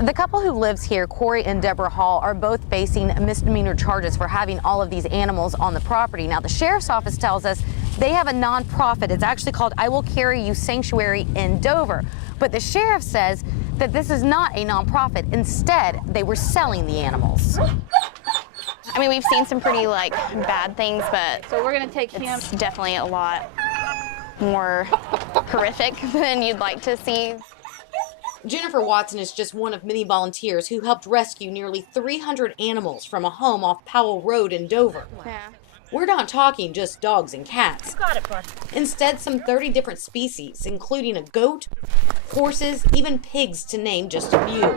The couple who lives here, Corey and Deborah Hall, are both facing misdemeanor charges for having all of these animals on the property. Now, the sheriff's office tells us they have a nonprofit. It's actually called I Will Carry You Sanctuary in Dover. But the sheriff says that this is not a nonprofit. Instead, they were selling the animals. I mean, we've seen some pretty bad things, but so we're gonna take him. It's definitely a lot more horrific than you'd like to see. Jennifer Watson is just one of many volunteers who helped rescue nearly 300 animals from a home off Powell Road in Dover. Yeah. We're not talking just dogs and cats. Got it, bud. Instead, some 30 different species, including a goat, horses, even pigs, to name just a few.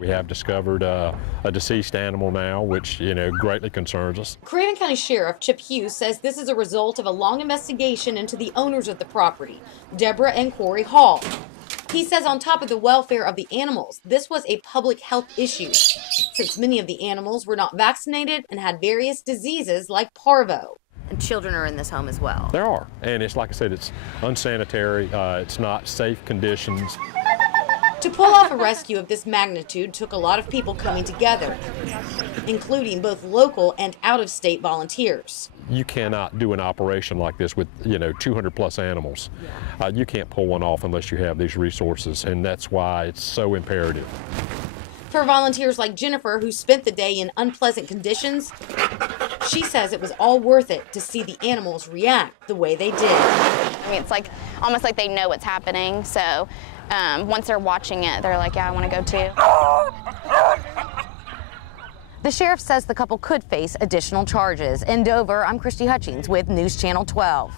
We have discovered a deceased animal now, which, greatly concerns us. Craven County Sheriff Chip Hughes says this is a result of a long investigation into the owners of the property, Deborah and Corey Hall. He says on top of the welfare of the animals, this was a public health issue, since many of the animals were not vaccinated and had various diseases like parvo. And children are in this home as well. There are, and it's like I said, it's unsanitary, it's not safe conditions. To pull off a rescue of this magnitude took a lot of people coming together, including both local and out-of-state volunteers. You cannot do an operation like this with, 200 plus animals. You can't pull one off unless you have these resources, and that's why it's so imperative. For volunteers like Jennifer, who spent the day in unpleasant conditions, she says it was all worth it to see the animals react the way they did. I mean, it's almost like they know what's happening, so once they're watching it, they're like, yeah, I want to go too. The sheriff says the couple could face additional charges. In Dover, I'm Christy Hutchings with News Channel 12.